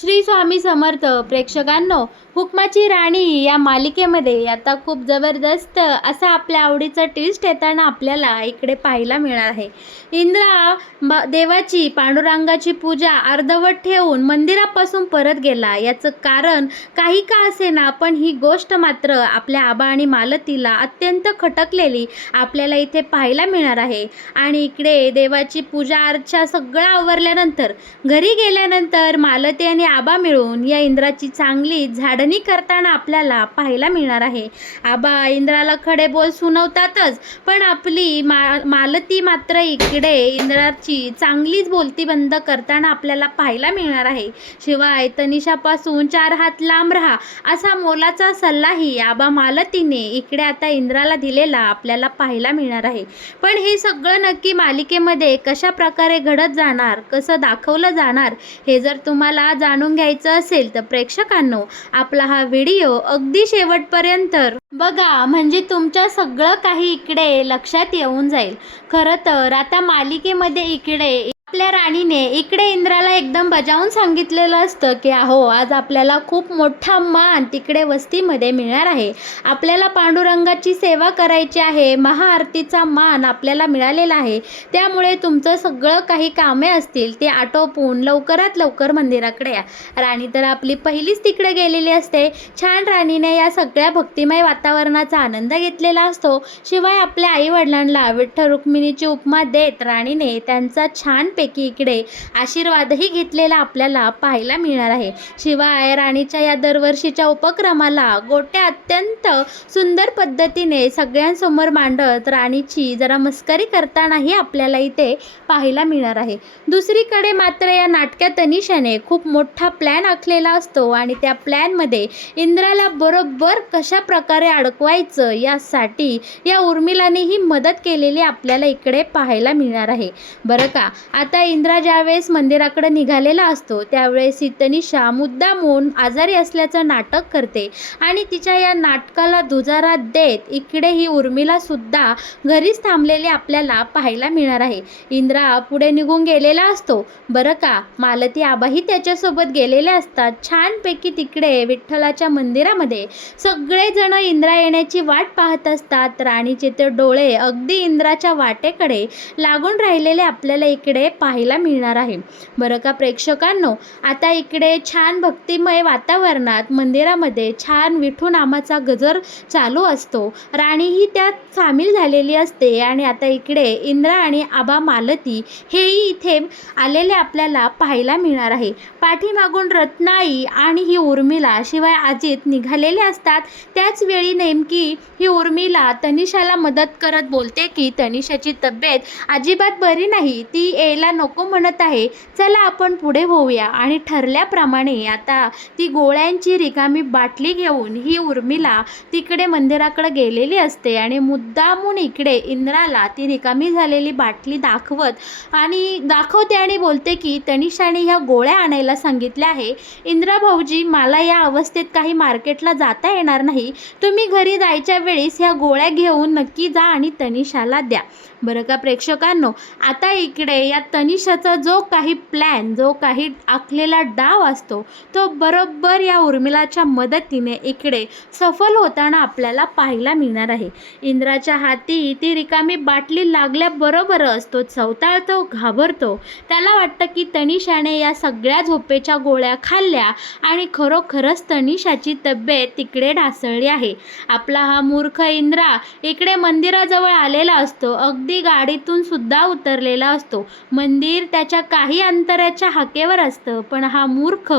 श्री स्वामी समर्थ. प्रेक्षकांनो, हुकमाची राणी या मालिकेमध्ये आता खूप जबरदस्त असा आपल्या आवडीचा ट्विस्ट येताना आपल्याला इकडे पाहायला मिळणार आहे. इंद्रा देवाची पांडुरंगाची पूजा अर्धवट ठेवून मंदिरापासून परत गेला. याचं कारण काही का असेना, पण ही गोष्ट मात्र आपल्या आबा आणि मालतीला अत्यंत खटकलेली आपल्याला इथे पाहायला मिळणार आहे. आणि इकडे देवाची पूजा अर्चा सगळं आवरल्यानंतर घरी गेल्यानंतर मालती आणि आबा मिळून या इंद्राची चांगली झाडणी करताना आपल्याला पाहायला मिळणार आहे. आबा इंद्राला खडे बोल सुनवतातच, पण आपली मालती मात्र इकडे इंद्राची चांगलीच बोलती बंद करताना आपल्याला पाहायला मिळणार आहे. शिवाय तनिषापासून 4 हात लांब राहा असा मोलाचा सल्लाही आबा मालतीने इकडे आता इंद्राला दिलेला आपल्याला पाहायला मिळणार आहे. पण हे सगळं नक्की मालिकेमध्ये कशा प्रकारे घडत जाणार, कसं दाखवलं जाणार, हे जर तुम्हाला जाणून घ्यायचं असेल तर प्रेक्षकांनो, आपला हा व्हिडिओ अगदी शेवटपर्यंत बघा, म्हणजे तुमच्या सगळं काही इकडे लक्षात येऊन जाईल. खरं तर आता मालिकेमध्ये इकडे आपल्या राणीने इकडे इंद्राला एकदम बजावून सांगितलेलं असतं की अहो, आज आपल्याला खूप मोठा मान तिकडे वस्तीमध्ये मिळणार आहे. आपल्याला पांडुरंगाची सेवा करायची आहे, महाआरतीचा मान आपल्याला मिळालेला आहे. त्यामुळे तुमचं सगळं काही कामे असतील ते आटोपून लवकरात लवकर मंदिराकडे या. राणी तर आपली पहिलीच तिकडे गेलेली असते. छान राणीने या सगळ्या भक्तिमय वातावरणाचा आनंद घेतलेला असतो. शिवाय आपल्या आई वडिलांना विठ्ठल रुक्मिणीची उपमा देत राणीने त्यांचा छान पैकी इकडे आशीर्वादही घेतलेला आपल्याला पाहायला मिळणार आहे. शिवाय राणीच्या या दरवर्षीच्या उपक्रमाला गोट्या अत्यंत सुंदर पद्धतीने सगळ्यांसमोर मांडत राणीची जरा मस्करी करतानाही आपल्याला इथे पाहायला मिळणार आहे. दुसरीकडे मात्र या नाटकात तनिषाने खूप मोठा प्लॅन आखलेला असतो आणि त्या प्लॅनमध्ये इंद्राला बरोबर कशा प्रकारे अडकवायचं यासाठी या उर्मिलानेही मदत केलेली आपल्याला इकडे पाहायला मिळणार आहे. बरं का, आता इंद्रा ज्यावेळेस मंदिराकडे निघालेला असतो त्यावेळेस ही तनिषा मुद्दामून आजारी असल्याचं नाटक करते आणि तिच्या या नाटकाला दुजारा देत इकडे ही उर्मिला सुद्धा घरीच थांबलेली आपल्याला पाहायला मिळणार आहे. इंद्रा पुढे निघून गेलेला असतो. बरं का, मालती आबाही त्याच्यासोबत गेलेले असतात. छानपैकी तिकडे विठ्ठलाच्या मंदिरामध्ये सगळेजण इंद्रा येण्याची वाट पाहत असतात. राणीचे ते डोळे अगदी इंद्राच्या वाटेकडे लागून राहिलेले आपल्याला इकडे पाहायला मिळणार आहे. बरं का प्रेक्षकांनो, आता इकडे छान भक्तिमय वातावरणात मंदिरामध्ये छान विठू नामाचा गजर चालू असतो. राणीही त्यात सामील झालेली असते आणि आता इकडे इंद्रा आणि आबा मालती हेही इथे आलेले आपल्याला पाहायला मिळणार आहे. पाठीमागून रत्नाई आणि ही उर्मिला शिवाय अजित निघालेले असतात. त्याच वेळी नेमकी ही उर्मिला तनिषाला मदत करत बोलते की तनिषाची तब्येत अजिबात बरी नाही, ती यायला नको म्हणत आहे, चला आपण पुढे होऊया. आणि ठरल्याप्रमाणे आता ती गोळ्यांची रिकामी बाटली घेऊन ही उर्मिला तिकडे मंदिराकडे गेलेली असते आणि मुद्दामून इकडे इंद्राला ती रिकामी झालेली बाटली दाखवते आणि बोलते की तनिषाने ह्या गोळ्या आणायला सांगितल्या आहे. इंद्रा भाऊजी, मला या अवस्थेत काही मार्केटला जाता येणार नाही, तुम्ही घरी जायच्या वेळेस ह्या गोळ्या घेऊन नक्की जा आणि तनिषाला द्या. बरं का प्रेक्षकांनो, आता इकडे या तनिषाचा जो काही प्लॅन, जो काही आखलेला डाव असतो तो बरोबर या उर्मिलाच्या मदतीने इकडे सफल होताना आपल्याला पाहायला मिळणार आहे. इंद्राच्या हाती ती रिकामी बाटली लागल्याबरोबरच तो चवताळतो, घाबरतो. त्याला वाटतं की तनिषाने या सगळ्या झोपेच्या गोळ्या खाल्ल्या आणि खरोखरच तनिषाची तब्येत तिकडे ढासळली आहे. आपला हा मूर्ख इंद्रा इकडे मंदिराजवळ आलेला असतो. अगदी गाडीतून सुद्धा उतरलेला असतो. मंदिर त्याच्या काही अंतराच्या हाकेवर असतं, पण हा मूर्ख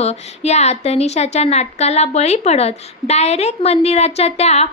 या तनिषाच्या नाटकाला बळी पडत डायरेक्ट मंदिराच्या त्या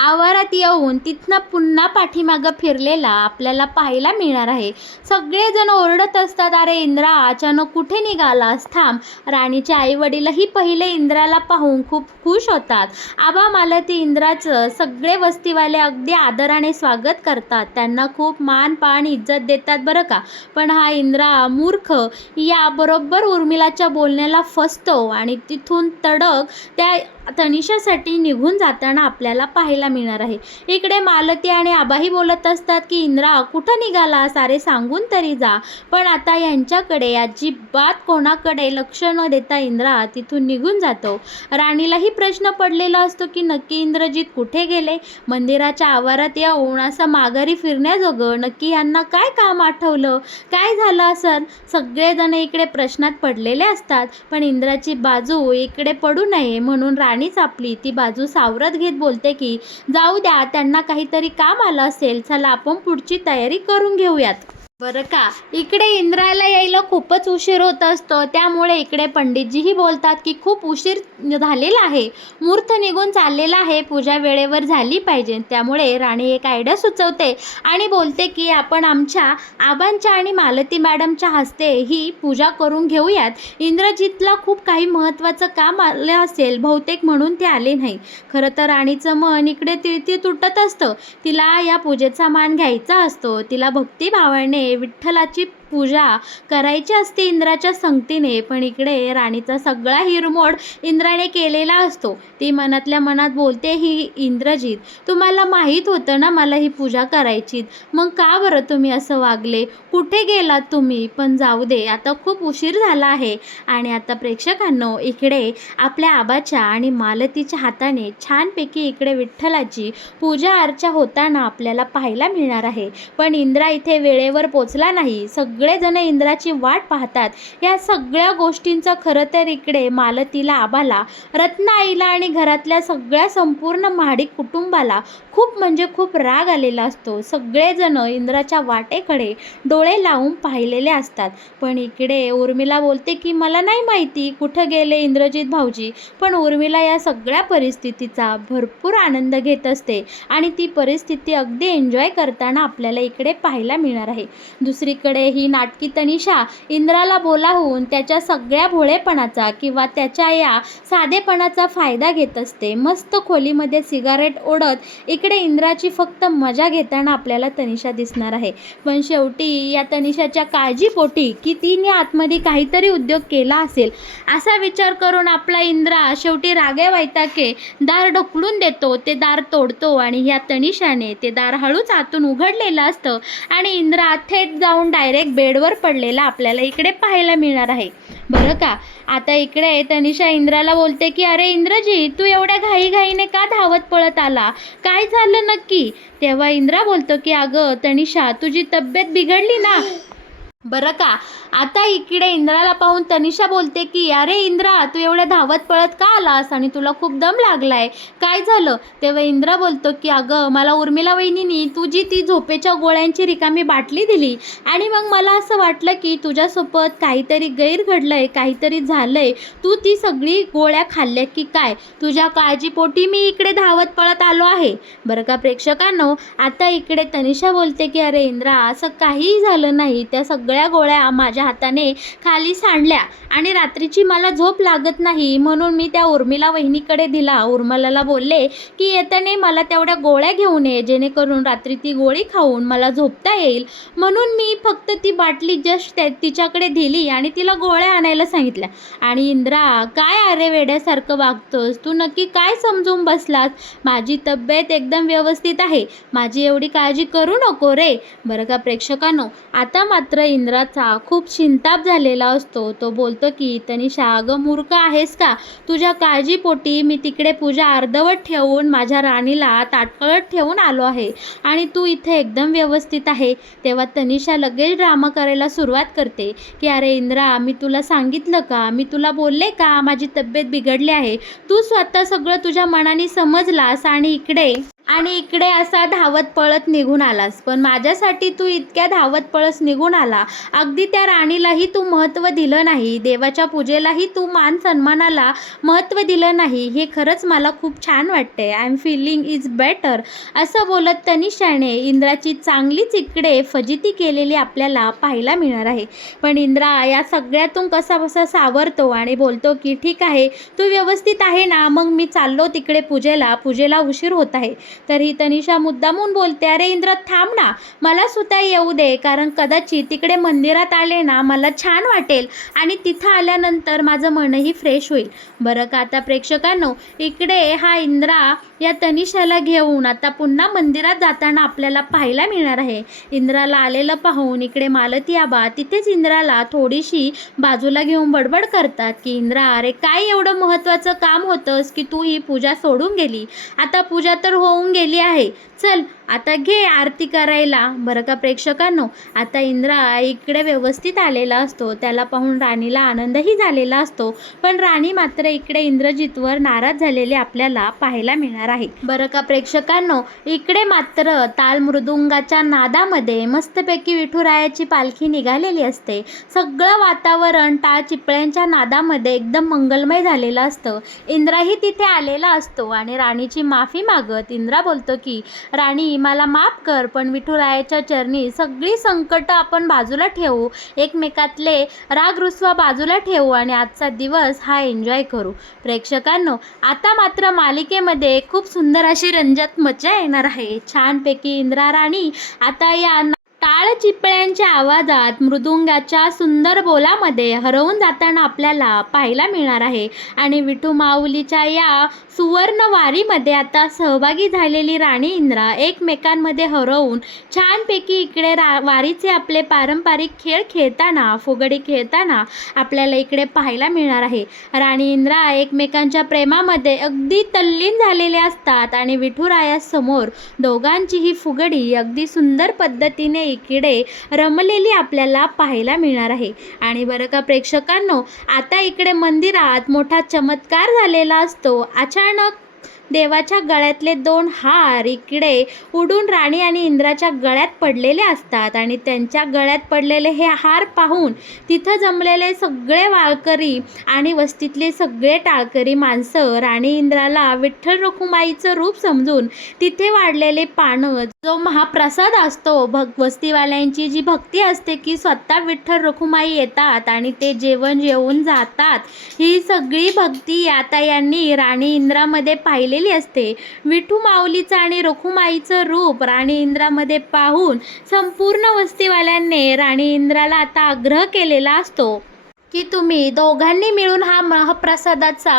आवारात येऊन तिथनं पुन्हा पाठीमागं फिरलेला आपल्याला पाहायला मिळणार आहे. सगळेजण ओरडत असतात, अरे इंद्रा, अचानक कुठे निघालास, थांब. राणीचे आई वडीलही पहिले इंद्राला पाहून खूप खुश होतात. आबा मालती इंद्राचं सगळे वस्तीवाले अगदी आदराने स्वागत करतात, त्यांना खूप मान पान इज्जत देतात. बरं का, पण हा इंद्रा मूर्ख या बरोबर उर्मिलाच्या बोलण्याला फसतो आणि तिथून तडक त्या तनिषासाठी निघून जाताना आपल्याला पाहायला मिळणार आहे. इकडे मालती आणि आबाही बोलत असतात की इंद्रा कुठं निघाला, सारे सांगून तरी जा. पण आता यांच्याकडे अजिबात कोणाकडे लक्ष न देता इंद्रा तिथून निघून जातो. राणीलाही प्रश्न पडलेला असतो की नक्की इंद्रजित कुठे गेले. मंदिराच्या आवारात येऊन असं माघारी फिरण्याजोगं नक्की यांना काय काम आठवलं, काय झालं असेल. सगळेजण इकडे प्रश्नात पडलेले असतात. पण इंद्राची बाजू इकडे पडू नये म्हणून राणीच आपली ती बाजू सावरत घेत बोलते की जाऊ द्या, त्यांना काहीतरी काम आलं असेल, चला आपण पुढची तयारी करून घेऊयात. बरं का, इकडे इंद्राला यायला खूपच उशीर होत असतो. त्यामुळे इकडे पंडितजीही बोलतात की खूप उशीर झालेला आहे, मुहूर्त निघून चाललेला आहे, पूजा वेळेवर झाली पाहिजे. त्यामुळे राणी एक आयडिया सुचवते आणि बोलते की आपण आमच्या आबांच्या आणि मालती मॅडमच्या हस्ते ही पूजा करून घेऊयात. इंद्रजितला खूप काही महत्त्वाचं काम आलं असेल बहुतेक म्हणून ते आले नाही. खरं तर राणीचं मन इकडे ती तुटत असतं. तिला या पूजेचा मान घ्यायचा असतो. तिला भक्तिभावाने विठ्ठलाची पूजा करायची असते इंद्राच्या संगतीने. पण इकडे राणीचा सगळा हिरमोड इंद्राने केलेला असतो. ती मनातल्या मनात बोलते ही इंद्रजित, तुम्हाला माहीत होतं ना मला ही पूजा करायची, मग का बरं तुम्ही असं वागले, कुठे गेलात तुम्ही. पण जाऊ दे, आता खूप उशीर झाला आहे. आणि आता प्रेक्षकांनो, इकडे आपल्या आबाच्या आणि मालतीच्या हाताने छानपैकी इकडे विठ्ठलाची पूजा अर्चा होताना आपल्याला पाहायला मिळणार आहे. पण इंद्रा इथे वेळेवर पोचला नाही. सगळेजण इंद्राची वाट पाहतात. या सगळ्या गोष्टींचा खरं तर इकडे मालतीला, आबाला, रत्नाईला आणि घरातल्या सगळ्या संपूर्ण महाडिक कुटुंबाला खूप म्हणजे खूप राग आलेला असतो. सगळेजण इंद्राच्या वाटेकडे डोळे लावून पाहिलेले असतात. पण इकडे उर्मिला बोलते की मला नाही माहिती कुठं गेले इंद्रजित भाऊजी. पण उर्मिला या सगळ्या परिस्थितीचा भरपूर आनंद घेत असते आणि ती परिस्थिती अगदी एन्जॉय करताना आपल्याला इकडे पाहायला मिळणार आहे. दुसरीकडे ही नाटकी तनिषा इंद्राला बोलावून त्याच्या सगळ्या भोळेपणाचा किंवा त्याच्या या साधेपणाचा फायदा घेत असते. मस्त खोलीमध्ये सिगारेट ओढत इकडे इंद्राची फक्त मजा घेताना आपल्याला तनिषा दिसणार आहे. पण शेवटी या तनिषाच्या काळजीपोटी की तिने आतमध्ये काहीतरी उद्योग केला असेल असा विचार करून आपला इंद्रा शेवटी रागे वैतागे दार ढकलून देतो. ते दार तोडतो आणि या तनिषाने ते दार हळूच आतून उघडलेलं असतं आणि इंद्रा थेट जाऊन डायरेक्ट बेडवर पडलेला आपल्याला इकडे पाहायला मिळणार आहे. बरं का, आता इकडे तनिषा इंद्राला बोलते की अरे इंद्रजी, तू एवढ्या घाईघाईने का धावत पळत आला, काय झालं नक्की. तेव्हा इंद्रा बोलतो की अगं तनिषा, तुझी तब्येत बिघडली ना. बरं का, आता इकडे इंद्राला पाहून तनिषा बोलते की अरे इंद्रा, तू एवढ्या धावत पळत का आलास आणि तुला खूप दम लागलाय, काय झालं. तेव्हा इंद्रा बोलतो की अगं मला उर्मिला वहिनीनी तुझी ती झोपेच्या गोळ्यांची रिकामी बाटली दिली आणि मग मला असं वाटलं की तुझ्यासोबत काहीतरी गैर घडलंय, काहीतरी झालंय, तू ती सगळी गोळ्या खाल्ल्या की काय, तुझ्या काळजीपोटी मी इकडे धावत पळत आलो आहे. बरं का प्रेक्षकांनो, आता इकडे तनिषा बोलते की अरे इंद्रा, असं काहीही झालं नाही, त्या सगळ्या गोळ्या माझ्या हाताने खाली सांडल्या आणि रात्रीची मला झोप लागत नाही म्हणून मी त्या उर्मिला वहिनीकडे दिला. उर्मिलाला बोलले की येताने मला तेवढ्या गोळ्या घेऊन ये जेणेकरून रात्री ती गोळी खाऊन मला झोपता येईल, म्हणून मी फक्त ती बाटली जस्ट तिच्याकडे दिली आणि तिला गोळ्या आणायला सांगितल्या. आणि इंद्रा, काय अरे वेड्यासारखं वागतोस तू, नक्की काय समजून बसलास, माझी तब्येत एकदम व्यवस्थित आहे, माझी एवढी काळजी करू नको रे. बरं का प्रेक्षकांनो, आता मात्र इंद्राचा खूप चिंताप झालेला असतो. तो बोलतो की तनिषा, अगं मूर्ख आहेस का, तुझ्या काळजीपोटी मी तिकडे पूजा अर्धवट ठेवून माझ्या राणीला ताटकळत ठेवून आलो आहे आणि तू इथे एकदम व्यवस्थित आहे. तेव्हा तनिषा लगेच ड्रामा करायला सुरुवात करते की अरे इंद्रा, मी तुला सांगितलं का, मी तुला बोलले का माझी तब्येत बिघडली आहे, तू स्वतः सगळं तुझ्या मनाने समजलास आणि इकडे असा धावत पळत निघून आलास. पण माझ्यासाठी तू इतक्या धावत पळत निघून आला, अगदी त्या राणीलाही तू महत्त्व दिलं नाही, देवाच्या पूजेलाही तू मान सन्मानाला महत्त्व दिलं नाही. हे खरंच मला खूप छान वाटते. I am feeling is better. असं बोलत तनिषाने इंद्राची चांगलीच इकडे फजिती केलेली आपल्याला पाहायला मिळणार आहे. पण इंद्रा या सगळ्यातून कसा सावरतो आणि बोलतो की ठीक आहे, तू व्यवस्थित आहे ना, मग मी चाललो तिकडे पूजेला उशीर होत आहे. तरी तनिषा मुद्दामून बोलते, अरे इंद्र थांब ना, मला सुद्धा येऊ दे, कारण कदाचित तिकडे मंदिरात आले ना मला छान वाटेल आणि तिथं आल्यानंतर माझं मनही फ्रेश होईल. बरं का आता प्रेक्षकांनो, इकडे हा इंद्रा या तनिषाला घेऊन आता पुन्हा मंदिरात जाताना आपल्याला पाहायला मिळणार आहे. इंद्राला आलेलं पाहून इकडे मालती आबा तिथेच इंद्राला थोडीशी बाजूला घेऊन बडबड करतात की इंद्रा, अरे काय एवढं महत्त्वाचं काम होतंस की तू ही पूजा सोडून गेली? आता पूजा तर होऊन गेली आहे, चल आता घे आरती करायला. बरं का प्रेक्षकांनो, आता इंद्रा इकडे व्यवस्थित आलेला असतो, त्याला पाहून राणीला आनंदही झालेला असतो, पण राणी मात्र इकडे इंद्रजितवर नाराज झालेले आपल्याला पाहायला मिळणार आहे. बरं का प्रेक्षकांनो, इकडे मात्र ताल मृदुंगाच्या नादामध्ये मस्तपैकी विठुरायाची पालखी निघालेली असते. सगळं वातावरण टाळ चिपळ्यांच्या नादामध्ये एकदम मंगलमय झालेलं असतं. इंद्राही तिथे आलेला असतो आणि राणीची माफी मागत इंद्रा बोलतो की राणी मला माफ कर, पण विठुरायाच्या चरणी सगळी संकट आपण बाजूला ठेवू, एकमेकातले राग रुसवा बाजूला ठेवू आणि आजचा दिवस हा एन्जॉय करू. प्रेक्षकांनो, आता मात्र मालिकेमध्ये खूप सुंदर अशी रंजक मजा येणार आहे. छानपैकी इंद्रा राणी आता या टाळ चिपळ्यांच्या आवाजात मृदुंगाच्या सुंदर बोलामध्ये हरवून जाताना आपल्याला पाहायला मिळणार आहे आणि विठू माऊलीच्या या सुवर्ण वारीमध्ये आता सहभागी झालेली राणी इंद्रा एकमेकांमध्ये हरवून छानपैकी इकडे वारीचे आपले पारंपरिक खेळ खेळताना, फुगडी खेळताना आपल्याला इकडे पाहायला मिळणार आहे. राणी इंद्रा एकमेकांच्या प्रेमामध्ये अगदी तल्लीन झालेले असतात आणि विठुरायासमोर दोघांची ही फुगडी अगदी सुंदर पद्धतीने इकडे रमलेली आपल्याला पाहायला मिळणार आहे. आणि बरं का प्रेक्षकांनो, आता इकडे मंदिरात मोठा चमत्कार झालेला असतो. अचानक देवाच्या गळ्यातले 2 हार इकडे उडून राणी आणि इंद्राच्या गळ्यात पडलेले असतात आणि त्यांच्या गळ्यात पडलेले हे हार पाहून तिथं जमलेले सगळे वारकरी आणि वस्तीतले सगळे टाळकरी माणसं राणी इंद्राला विठ्ठल रखुमाईचं रूप समजून तिथे वाढलेले पानं, जो महाप्रसाद असतो, वस्तीवाल्यांची जी भक्ती असते की स्वतः विठ्ठल रखुमाई येतात आणि ते जेवण जेवून जातात, ही सगळी भक्ती आता यांनी राणी इंद्रामध्ये पाहिलेली असते. विठू माऊलीचं आणि रखुमाईचं रूप राणी इंद्रामध्ये पाहून संपूर्ण वस्तीवाल्यांनी राणी इंद्राला आता आग्रह केलेला असतो की तुम्ही दोघांनी मिळून हा महाप्रसादाचा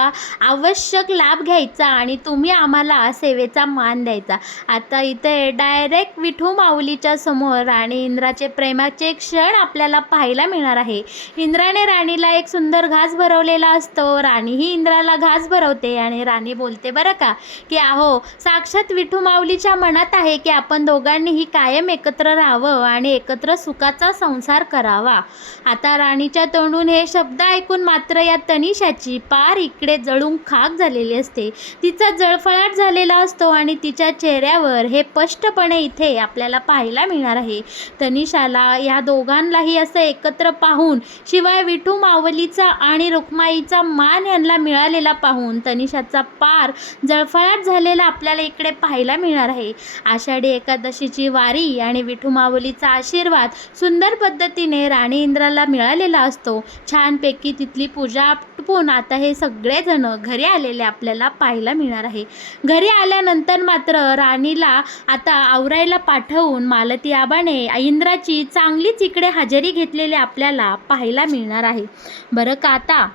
आवश्यक लाभ घ्यायचा आणि तुम्ही आम्हाला सेवेचा मान द्यायचा. आता इथे डायरेक्ट विठू माऊलीच्या समोर राणी इंद्राचे प्रेमाचे क्षण आपल्याला पाहायला मिळणार आहे. इंद्राने राणीला एक सुंदर घास भरवलेला असतो, राणीही इंद्राला घास भरवते आणि राणी बोलते बरं का की अहो, साक्षात विठू माऊलीच्या मनात आहे की आपण दोघांनीही कायम एकत्र राहावं आणि एकत्र सुखाचा संसार करावा. आता राणीच्या तोंडून हे शब्द ऐकून मात्र या तनिषाची पार इकडे जळून खाक झालेली असते. तिचा जळफळाट झालेला असतो आणि तिच्या चेहऱ्यावर हे स्पष्टपणे इथे आपल्याला पाहायला मिळणार आहे. तनिषाला या दोघांनाही असं एकत्र पाहून, शिवाय विठू माऊलीचा आणि रुक्माईचा मान यांना मिळालेला पाहून तनिषाचा पार जळफळाट झालेला आपल्याला इकडे पाहायला मिळणार आहे. आषाढी एकादशीची वारी आणि विठू माऊलीचा आशीर्वाद सुंदर पद्धतीने राणी इंद्राला मिळालेला असतो. छानपैकी तिथली पूजा आटोपून आता हे सगळेजण घरी आलेले आपल्याला पाहायला मिळणार आहे. घरी आल्यानंतर मात्र राणीला आता आवरायला पाठवून मालती आबाने इंद्राची चांगलीच इकडे हजेरी घेतलेली आपल्याला पाहायला मिळणार आहे. बरं का आता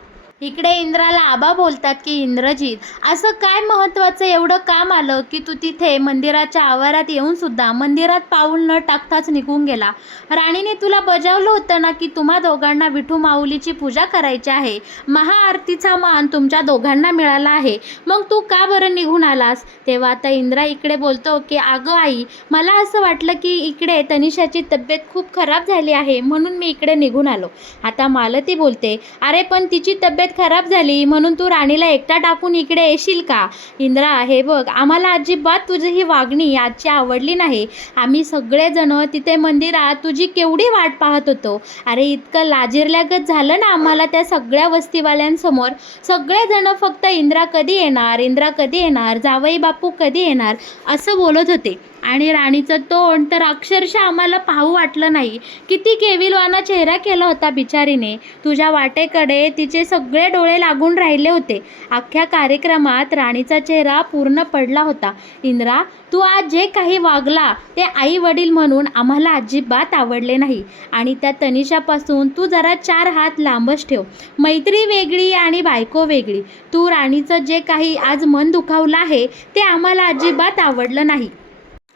इकडे इंद्राला आबा बोलतात की इंद्रजित, असं काय महत्त्वाचं एवढं काम आलं की तू तिथे मंदिराच्या आवारात येऊन सुद्धा मंदिरात पाऊल न टाकताच निघून गेला? राणीने तुला बजावलं होतं ना की तुम्हा दोघांना विठू माऊलीची पूजा करायची आहे, महाआरतीचा मान तुमच्या दोघांना मिळाला आहे, मग तू का बरं निघून आलास? तेव्हा आता इंद्रा इकडे बोलतो की अगं आई, मला असं वाटलं की इकडे तनिषाची तब्येत खूप खराब झाली आहे म्हणून मी इकडे निघून आलो. आता मालती बोलते, अरे पण तिची तब्येत खराब झाली म्हणून तू राणीला एकटा टाकून इकडे येशील का? इंद्रा, हे बघ, आम्हाला अजिबात तुझी ही वागणी आजची आवडली नाही. आम्ही सगळेजण तिथे मंदिरात तुझी केवढी वाट पाहत होतो. अरे इतकं लाजिरल्यागत झालं ना आम्हाला त्या सगळ्या वस्तीवाल्यांसमोर. सगळेजण फक्त इंद्रा कधी येणार, इंद्रा कधी येणार, जावई बापू कधी येणार असं बोलत होते. आणि राणीचं तोंड तर अक्षरशः आम्हाला पाहू वाटलं नाही. किती केविलवाना चेहरा केला होता बिचारीने. तुझ्या वाटेकडे तिचे सगळे डोळे लागून राहिले होते. अख्ख्या कार्यक्रमात राणीचा चेहरा पूर्ण पडला होता. इंद्रा, तू आज जे काही वागला ते आई वडील म्हणून आम्हाला अजिबात आवडले नाही. आणि त्या तनिषापासून तू जरा 4 हात लांबच ठेव. मैत्री वेगळी आणि बायको वेगळी. तू राणीचं जे काही आज मन दुखावलं आहे ते आम्हाला अजिबात आवडलं नाही.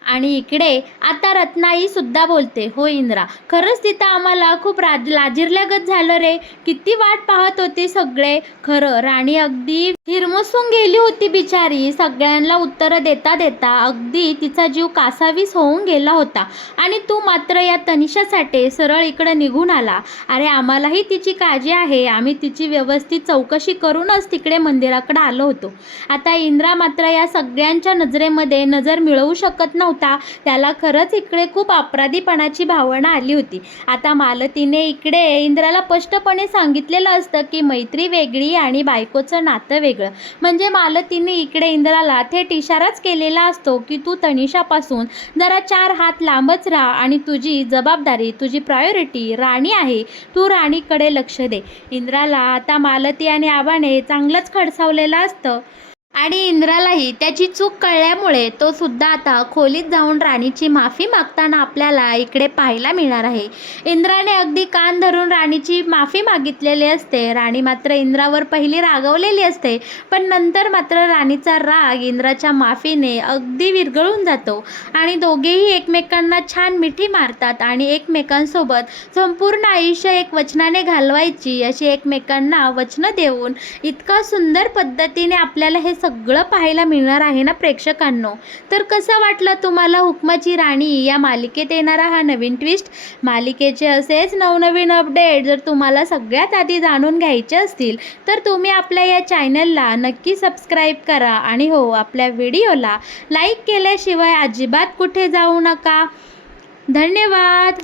आणि इकडे आता रत्नाई सुद्धा बोलते, हो इंद्रा, खरंच तिथं आम्हाला खूप लाजिरल्यागत झालं रे. किती वाट पाहत होते सगळे. खरं राणी अगदी हिरमुसून गेली होती बिचारी. सगळ्यांना उत्तरं देता देता अगदी तिचा जीव कासावीस होऊन गेला होता. आणि तू मात्र या तनिषासाठी सरळ इकडं निघून आला. अरे आम्हालाही तिची काळजी आहे. आम्ही तिची व्यवस्थित चौकशी करूनच तिकडे मंदिराकडे आलो होतो. आता इंद्रा मात्र या सगळ्यांच्या नजरेमध्ये नजर मिळवू शकत नव्हता. त्याला खरंच इकडे खूप अपराधीपणाची भावना आली होती. आता मालतीने इकडे इंद्राला स्पष्टपणे सांगितलेलं असतं की मैत्री वेगळी आणि बायकोचं नातं वेगळं. म्हणजे मालतीने इकडे इंद्राला थेट इशाराच केलेला असतो की तू तनिषापासून जरा 4 हात लांबच राहा आणि तुझी जबाबदारी, तुझी प्रायोरिटी राणी आहे. तू राणीकडे लक्ष दे. इंद्राला आता मालती आणि आबाने चांगलंच खडसावलेलं असतं. आणि इंद्रालाही त्याची चूक कळल्यामुळे तो सुद्धा आता खोलीत जाऊन राणीची माफी मागताना आपल्याला इकडे पाहायला मिळणार आहे. इंद्राने अगदी कान धरून राणीची माफी मागितलेली असते. राणी मात्र इंद्रावर पहिली रागवलेली असते, पण नंतर मात्र राणीचा राग इंद्राच्या माफीने अगदी विरघळून जातो आणि दोघेही एकमेकांना छान मिठी मारतात आणि एकमेकांसोबत संपूर्ण आयुष्य एक वचनाने घालवायची अशी एकमेकांना वचनं देऊन इतका सुंदर पद्धतीने आपल्याला हे सगळं पाहायला मिळणार आहे ना प्रेक्षकांनो. तर कसं वाटलं तुम्हाला हुकमाची राणी या मालिकेत येणारा हा नवीन ट्विस्ट? मालिकेचे असेच नवनवीन अपडेट जर तुम्हाला सगळ्यात आधी जाणून घ्यायचे असतील तर तुम्ही आपल्या या चॅनलला नक्की सबस्क्राईब करा. आणि हो, आपल्या व्हिडिओला लाईक केल्याशिवाय अजिबात कुठे जाऊ नका. धन्यवाद.